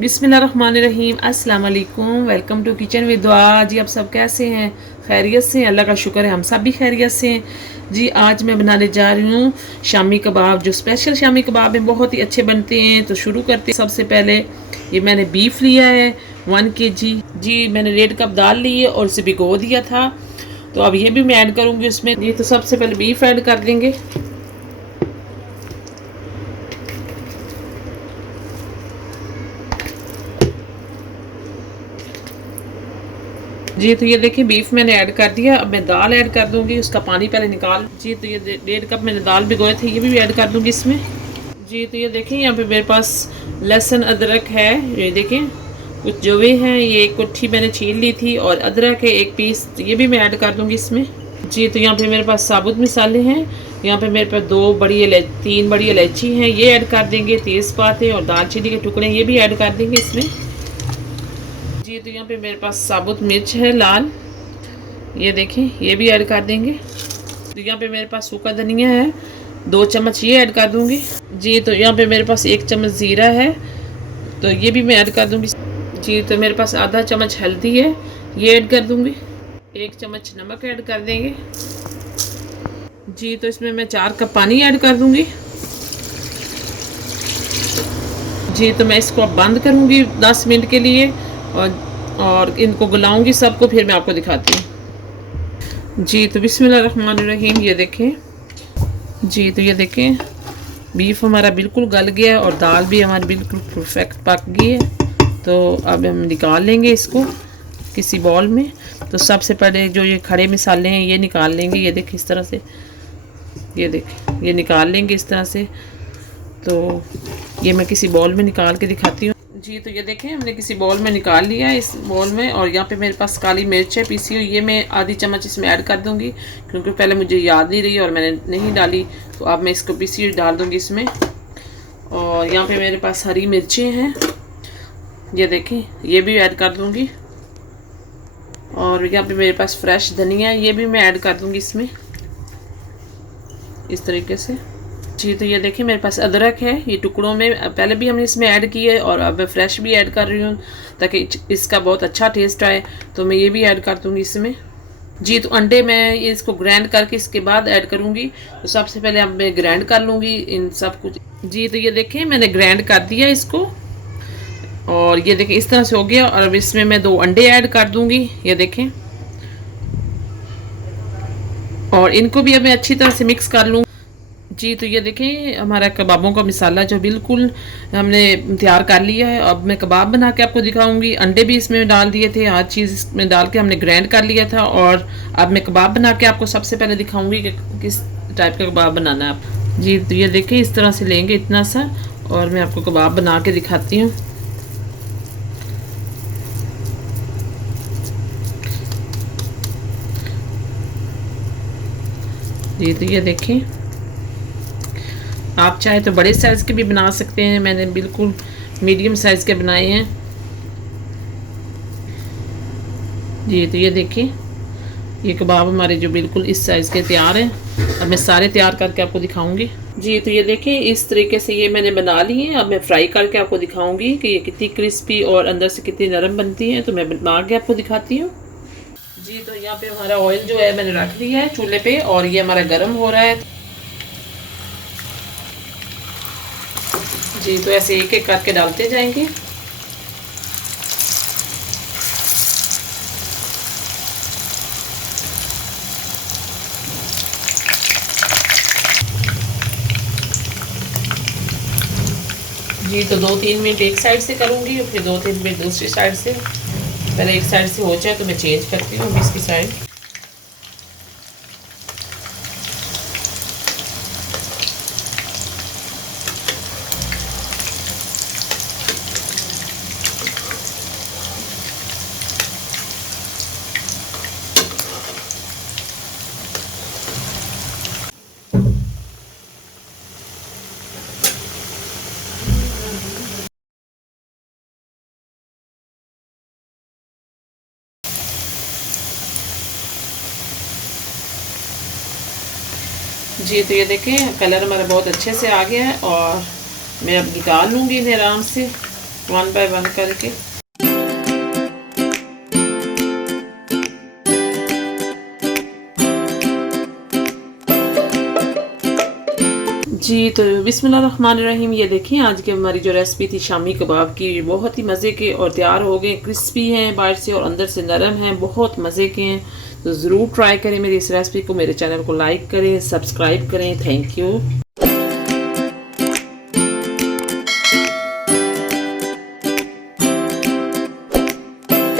बिस्मिल्लाहिर्रहमानिर्रहीम, अस्सलाम वालेकुम। वेलकम टू किचन विद दुआ। जी आप सब कैसे हैं? खैरियत से? अल्लाह का शुक्र है हम सब भी खैरियत से हैं। जी आज मैं बनाने जा रही हूँ शामी कबाब, जो स्पेशल शामी कबाब हैं, बहुत ही अच्छे बनते हैं। तो शुरू करते हैं। सबसे पहले ये मैंने बीफ लिया है 1 kg। जी मैंने 1.5 कप दाल ली है और इसे भिगो दिया था। तो अब ये भी मैं ऐड करूँगी उसमें। जी तो सबसे पहले बीफ ऐड कर देंगे। जी तो ये देखिए बीफ मैंने ऐड कर दिया। अब मैं दाल ऐड कर दूंगी, उसका पानी पहले निकाल। जी तो ये 1.5 कप मैंने दाल भिगोए थे, ये भी ऐड कर दूंगी इसमें। जी तो ये देखें यहाँ पे मेरे पास लहसुन अदरक है। ये देखें कुछ जवे हैं, ये एक कुट्ठी मैंने छील ली थी, और अदरक है 1 पीस, तो ये भी मैं ऐड कर दूंगी इसमें। जी तो यहाँ पे मेरे पास साबुत मिसाले हैं। यहाँ पे मेरे पास 3 बड़ी इलायची हैं, ये ऐड कर देंगे। तेज़पात है और दालचीनी के टुकड़े, ये भी ऐड कर देंगे इसमें। जी तो यहाँ पे मेरे पास साबुत मिर्च है लाल, ये देखें, ये भी ऐड कर देंगे। तो यहाँ पे मेरे पास सूखा धनिया है 2 चम्मच, ये ऐड कर दूंगी। जी तो यहाँ पे मेरे पास 1 चम्मच ज़ीरा है, तो ये भी मैं ऐड कर दूंगी। जी तो मेरे पास आधा चम्मच हल्दी है, ये ऐड कर दूंगी। 1 चम्मच नमक ऐड कर देंगे। जी तो इसमें मैं 4 कप पानी ऐड कर दूंगी। जी तो मैं इसको अब बंद करूंगी 10 मिनट के लिए, और इनको गलाऊंगी सबको, फिर मैं आपको दिखाती हूँ। जी तो बिस्मिल्लाहिर्रहमानिर्रहीम, ये देखें। जी तो ये देखें बीफ हमारा बिल्कुल गल गया है और दाल भी हमारी बिल्कुल परफेक्ट पक गई है। तो अब हम निकाल लेंगे इसको किसी बॉल में। तो सबसे पहले जो ये खड़े मसाले हैं ये निकाल लेंगे। ये देखें इस तरह से, ये देखें ये निकाल लेंगे इस तरह से। तो ये मैं किसी बॉल में निकाल के दिखाती हूँ। जी तो ये देखें हमने किसी बॉल में निकाल लिया है इस बॉल में। और यहाँ पे मेरे पास काली मिर्च है पीसी हुई, ये मैं आधी चम्मच इसमें ऐड कर दूंगी, क्योंकि पहले मुझे याद नहीं रही और मैंने नहीं डाली। तो अब मैं इसको पीसी हुई डाल दूंगी इसमें। और यहाँ पे मेरे पास हरी मिर्चें हैं, ये देखें, ये भी ऐड कर दूंगी। और यहाँ पे मेरे पास फ्रेश धनिया है, ये भी मैं ऐड कर दूंगी इसमें इस तरीके से। जी तो ये देखिए मेरे पास अदरक है, ये टुकड़ों में पहले भी हमने इसमें ऐड की है, और अब मैं फ्रेश भी ऐड कर रही हूँ ताकि इसका बहुत अच्छा टेस्ट आए। तो मैं ये भी ऐड कर दूँगी इसमें। जी तो अंडे मैं इसको ग्राइंड करके इसके बाद ऐड करूँगी। तो सबसे पहले अब मैं ग्राइंड कर लूँगी इन सब कुछ। जी तो ये देखें मैंने ग्राइंड कर दिया इसको, और ये देखें इस तरह से हो गया। और अब इसमें मैं 2 अंडे ऐड कर दूँगी, ये देखें। और इनको भी अब मैं अच्छी तरह से मिक्स कर लूँ। जी तो ये देखें हमारा कबाबों का मसाला जो बिल्कुल हमने तैयार कर लिया है। अब मैं कबाब बना के आपको दिखाऊंगी। अंडे भी इसमें डाल दिए थे, हर चीज़ इसमें डाल के हमने ग्राइंड कर लिया था। और अब मैं कबाब बना के आपको सबसे पहले दिखाऊंगी कि किस टाइप का कबाब बनाना है आप। जी तो ये देखें इस तरह से लेंगे इतना सा, और मैं आपको कबाब बना के दिखाती हूँ। जी तो ये देखें, आप चाहे तो बड़े साइज़ के भी बना सकते हैं, मैंने बिल्कुल मीडियम साइज़ के बनाए हैं। जी तो ये देखिए ये कबाब हमारे जो बिल्कुल इस साइज़ के तैयार हैं। अब मैं सारे तैयार करके आपको दिखाऊंगी। जी तो ये देखिए इस तरीके से ये मैंने बना ली है। अब मैं फ्राई करके आपको दिखाऊंगी कि ये कितनी क्रिस्पी और अंदर से कितनी नरम बनती है। तो मैं बना के आपको दिखाती हूँ। जी तो यहाँ पे हमारा ऑयल जो है मैंने रख लिया है चूल्हे पे, और ये हमारा गर्म हो रहा है। जी तो ऐसे एक एक करके डालते जाएंगे। जी तो 2-3 मिनट एक साइड से करूँगी, और फिर 2-3 मिनट दूसरी साइड से। पहले एक साइड से हो जाए तो मैं चेंज करती हूँ इसकी साइड। जी तो ये देखें कलर हमारा बहुत अच्छे से आ गया है, और मैं अब निकाल लूँगी इन्हें आराम से। वन बाय वन करके। जी तो बिस्मिल्लाहिर्रहमानिर्रहीम, ये देखिए आज की हमारी जो रेसिपी थी शामी कबाब की, बहुत ही मज़े के और तैयार हो गए। क्रिस्पी हैं बाहर से और अंदर से नरम हैं, बहुत मज़े के हैं। तो ज़रूर ट्राई करें मेरी इस रेसिपी को। मेरे चैनल को लाइक करें, सब्सक्राइब करें। Thank you.